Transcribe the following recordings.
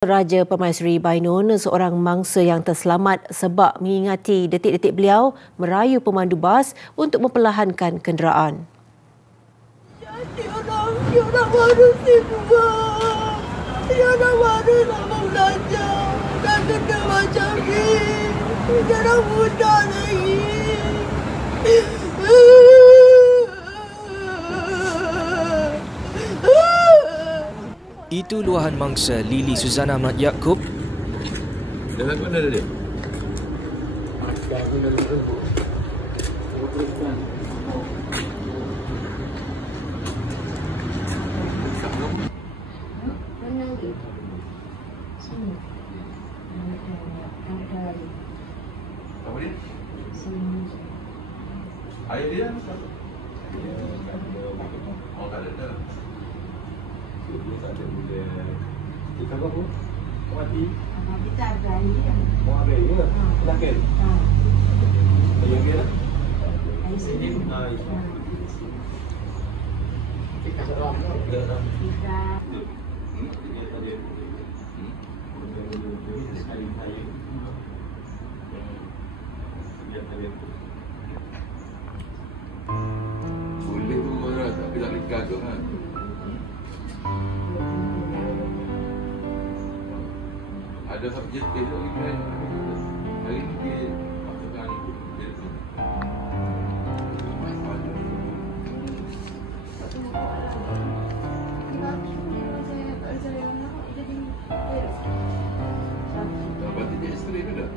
Raja Permaisuri Bainun, seorang mangsa yang terselamat sebab mengingati detik-detik beliau merayu pemandu bas untuk memperlahankan kenderaan. Jadi orang baru buat. Orang baru nak belajar. Dan kena macam ni. Orang muda lagi. Itu luahan mangsa Lily Suzana Ahmad Yaakob. Dah lagu mana dia? Apa dia? Air dia? Oh, tak ada dah. Kita apa? Mati. Kita ada ini. Mau ada ini lah. Sakit. Yang dia? Sini. Kita orang. Kita. Boleh tu orang tapi tak dekat tu kan. Ada subjek dia lagi kan. Hari ni dia masukkan dia tu. Dapat dia isteri ke tak?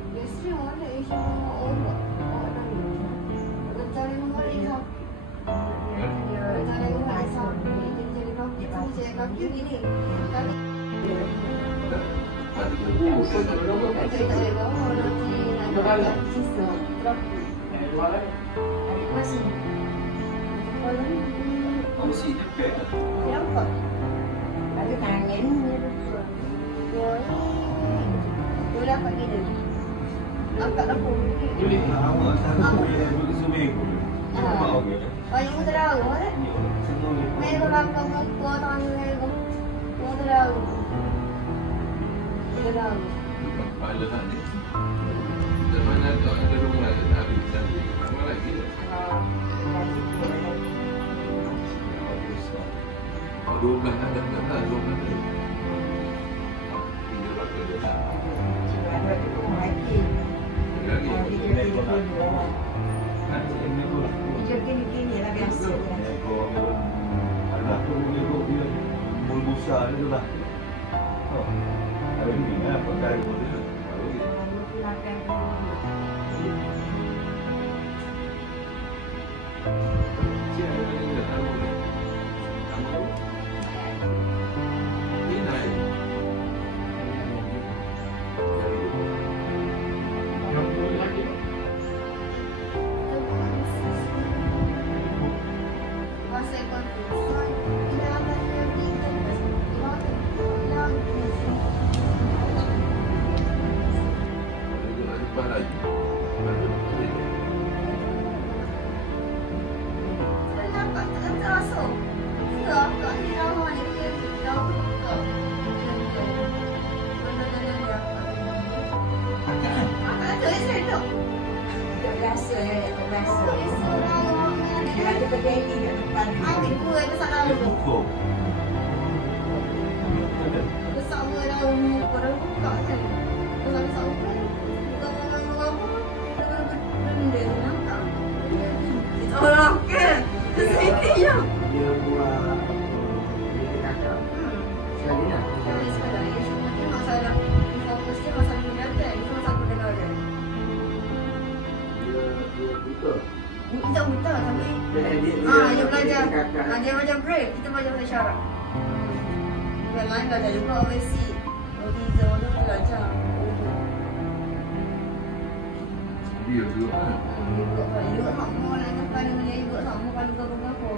Ada tangan boleh dapat gini. Angkat dapur. Boleh nak awak bagi seminggu. Yang terlalu kan? Mereka langkah muka tangan mereka. Yang terlalu. Terlalu. Ada tak ni? Mana ada rumah ada habis tadi. Mana lagi? Dua belas ada tak? Dua belas ada. Tiga berapa dia? Lagi. Gini lah biasa. Ada tu dia mul besar itu lah. Ada ni kan pakai model. Kita buta tapi dia belajar. Dia macam break, kita belajar syarat. Yang lain belajar juga basic. Autism tu belajar. Dia juga kan. Juga sama lah tempat dengan dia juga sama kalau berapa.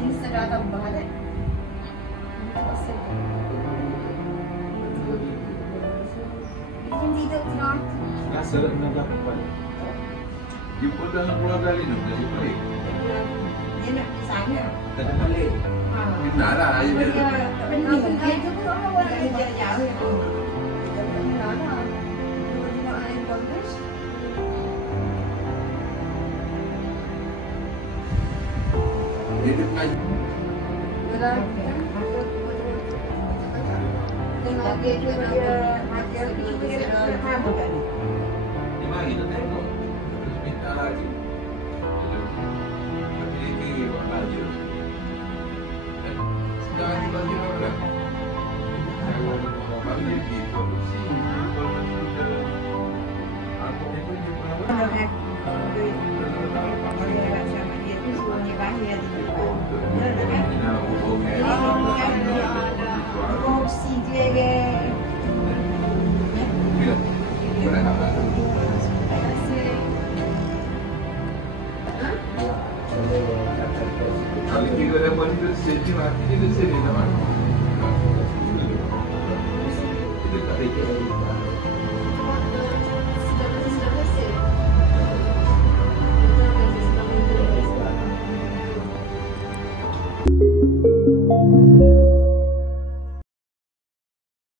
Ini sedar tambah kan? Ini tidak tenang. Rasa nak dapat. Dia pun dah keluar dari ni, dia balik. Dia nak ke sana. Tak ada balik. Kita lah. Dia tu pun orang Ni mari kita tengok. Terus minta lagi. Ini baju. Sekarang kita baju apa? Baju di korupsi. Aku itu juga pernah. Korupsi dia ke? Kalau kita dapat itu sejauh hati kita sendiri,